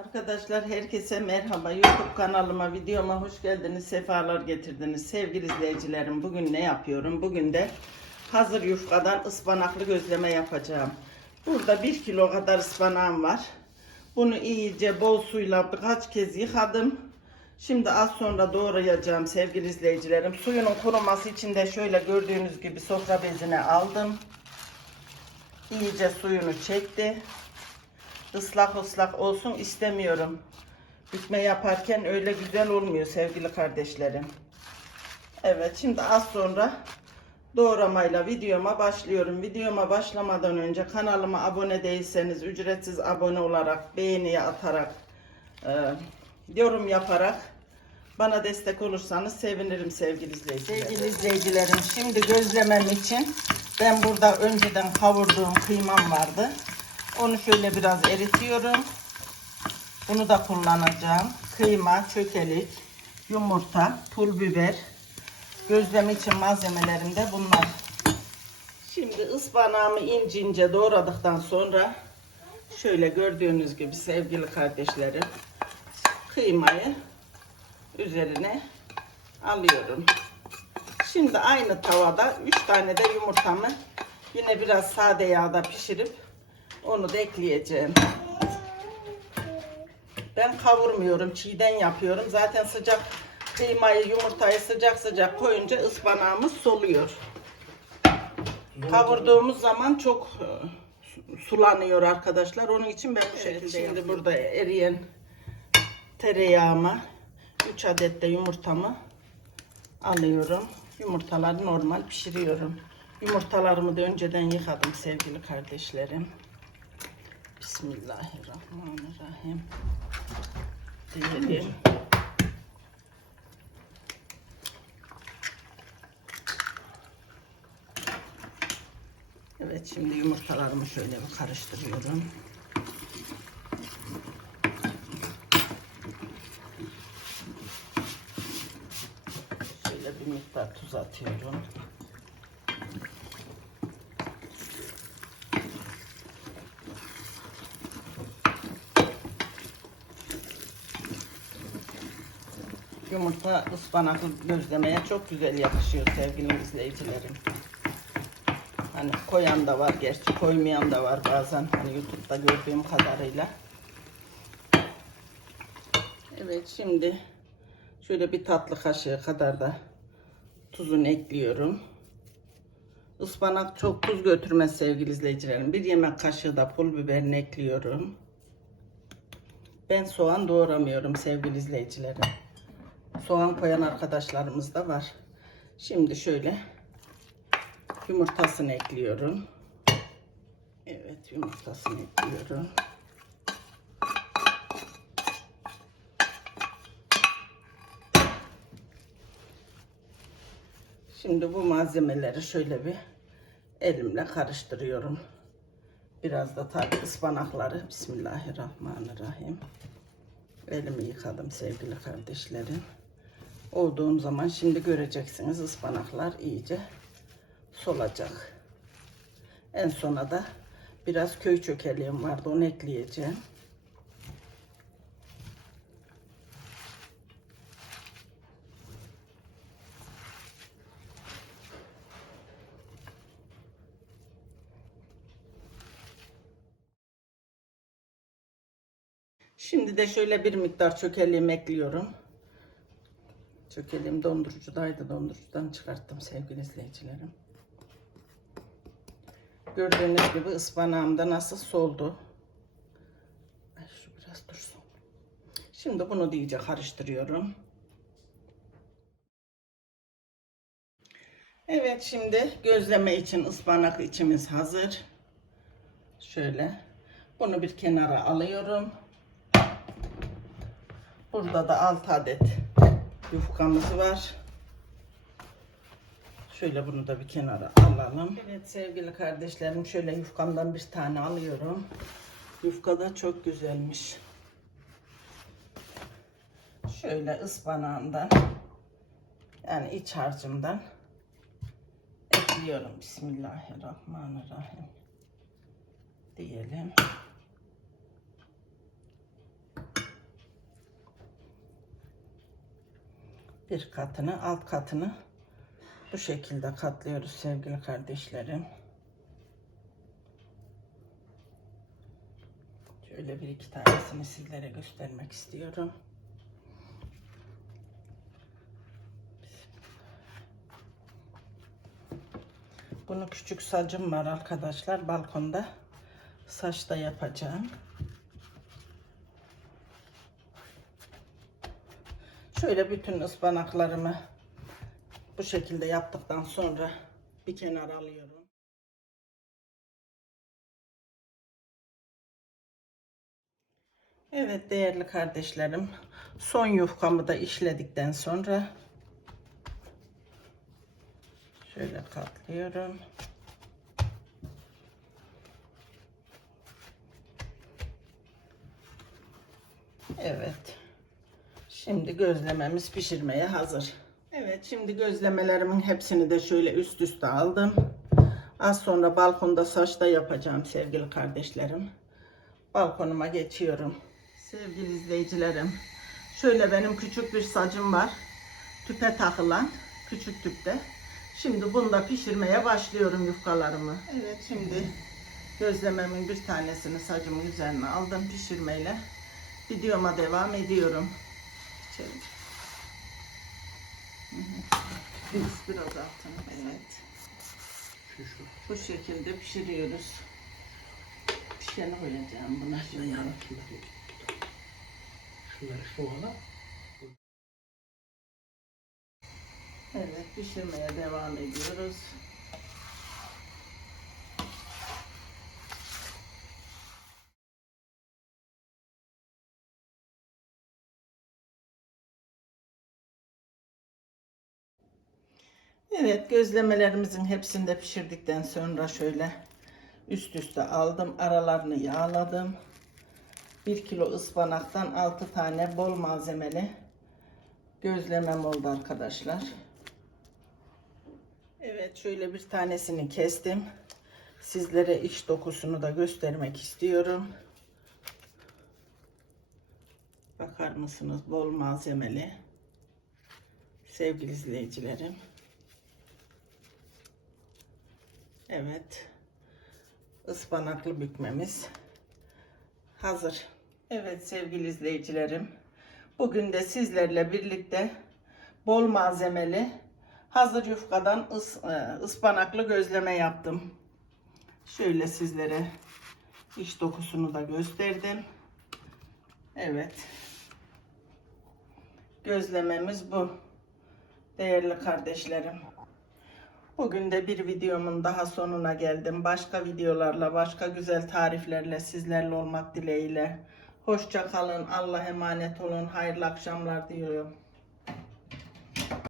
Arkadaşlar herkese merhaba. YouTube kanalıma, videoma hoş geldiniz. Sefalar getirdiniz. Sevgili izleyicilerim bugün ne yapıyorum? Bugün de hazır yufkadan ıspanaklı gözleme yapacağım. Burada 1 kilo kadar ıspanağım var. Bunu iyice bol suyla birkaç kez yıkadım. Şimdi az sonra doğrayacağım sevgili izleyicilerim. Suyunun kuruması için de şöyle gördüğünüz gibi sofra bezine aldım. İyice suyunu çekti ıslak ıslak olsun istemiyorum. Bükme yaparken öyle güzel olmuyor sevgili kardeşlerim. Evet şimdi az sonra doğramayla videoma başlıyorum. Videoma başlamadan önce kanalıma abone değilseniz ücretsiz abone olarak beğeniye atarak e, yorum yaparak bana destek olursanız sevinirim sevgili izleyicilerim. Sevgili izleyicilerim şimdi gözlemem için ben burada önceden kavurduğum kıymam vardı. Onu şöyle biraz eritiyorum. Bunu da kullanacağım. Kıyma, çökelik, yumurta, pul biber. Gözlem için malzemelerim de bunlar. Şimdi ıspanağımı ince ince doğradıktan sonra şöyle gördüğünüz gibi sevgili kardeşlerim kıymayı üzerine alıyorum. Şimdi aynı tavada 3 tane de yumurtamı yine biraz sade yağda pişirip onu da ekleyeceğim. Ben kavurmuyorum, çiğden yapıyorum. Zaten sıcak kıymayı, yumurtayı sıcak sıcak koyunca ıspanağımız soluyor. Kavurduğumuz zaman çok e, sulanıyor arkadaşlar. Onun için ben bu şekilde Şimdi yapıyorum. burada eriyen tereyağıma 3 adet de yumurtamı alıyorum. Yumurtaları normal pişiriyorum. Yumurtalarımı da önceden yıkadım sevgili kardeşlerim. Bismillahirrahmanirrahim. Diyelim. Evet şimdi yumurtalarımı şöyle bir karıştırıyorum. Şöyle bir miktar tuz atıyorum. Yumurta ıspanaklı gözlemeye çok güzel yakışıyor sevgili izleyicilerim. Hani koyan da var gerçi koymayan da var bazen hani YouTube'da gördüğüm kadarıyla. Evet şimdi şöyle bir tatlı kaşığı kadar da tuzunu ekliyorum. Ispanak çok tuz götürmez sevgili izleyicilerim. Bir yemek kaşığı da pul biberini ekliyorum. Ben soğan doğramıyorum sevgili izleyicilerim. Soğan koyan arkadaşlarımız da var. Şimdi şöyle yumurtasını ekliyorum. Evet yumurtasını ekliyorum. Şimdi bu malzemeleri şöyle bir elimle karıştırıyorum. Biraz da tabi ıspanakları. Bismillahirrahmanirrahim. Elimi yıkadım sevgili kardeşlerim. Olduğum zaman şimdi göreceksiniz ıspanaklar iyice solacak. En sona da biraz köy çökeliğim vardı onu ekleyeceğim. Şimdi de şöyle bir miktar çökeliğimi ekliyorum. Çökeliğim dondurucudaydı. Dondurucudan çıkarttım sevgili izleyicilerim. Gördüğünüz gibi ıspanağım da nasıl soldu. Ay şu biraz dursun. Şimdi bunu da iyice karıştırıyorum. Evet şimdi gözleme için ıspanak içimiz hazır. Şöyle bunu bir kenara alıyorum. Burada da 6 adet yufkamız var. Şöyle bunu da bir kenara alalım. Evet sevgili kardeşlerim şöyle yufkamdan bir tane alıyorum. Yufka da çok güzelmiş. Şöyle ıspanağından yani iç harcımdan ekliyorum. Bismillahirrahmanirrahim. Diyelim. Bir katını, alt katını bu şekilde katlıyoruz sevgili kardeşlerim. Şöyle bir iki tanesini sizlere göstermek istiyorum. Bunu küçük sacım var arkadaşlar balkonda. Saçta yapacağım. Şöyle bütün ıspanaklarımı bu şekilde yaptıktan sonra bir kenara alıyorum. Evet değerli kardeşlerim, son yufkamı da işledikten sonra şöyle katlıyorum. Evet. Şimdi gözlememiz pişirmeye hazır. Evet şimdi gözlemelerimin hepsini de şöyle üst üste aldım. Az sonra balkonda saçta yapacağım sevgili kardeşlerim. Balkonuma geçiyorum. Sevgili izleyicilerim. Şöyle benim küçük bir sacım var. Tüpe takılan. Küçük tüpte. Şimdi bunda pişirmeye başlıyorum yufkalarımı. Evet şimdi gözlememin bir tanesini sacımın üzerine aldım pişirmeyle. Videoma devam ediyorum. Hı. Biz biraz altını evet. Şu şu. Bu şekilde pişiriyoruz. Pişeni koyacağım buna şimdi. Şunları Şunları şu ana. Evet pişirmeye devam ediyoruz. Evet gözlemelerimizin hepsini de pişirdikten sonra şöyle üst üste aldım. Aralarını yağladım. 1 kilo ıspanaktan 6 tane bol malzemeli gözlemem oldu arkadaşlar. Evet şöyle bir tanesini kestim. Sizlere iç dokusunu da göstermek istiyorum. Bakar mısınız bol malzemeli. Sevgili izleyicilerim. Evet. ıspanaklı bükmemiz hazır. Evet sevgili izleyicilerim. Bugün de sizlerle birlikte bol malzemeli hazır yufkadan ıs, e, ıspanaklı gözleme yaptım. Şöyle sizlere iç dokusunu da gösterdim. Evet. Gözlememiz bu. Değerli kardeşlerim. Bugün de bir videomun daha sonuna geldim. Başka videolarla, başka güzel tariflerle sizlerle olmak dileğiyle. Hoşça kalın. Allah emanet olun. Hayırlı akşamlar diliyorum.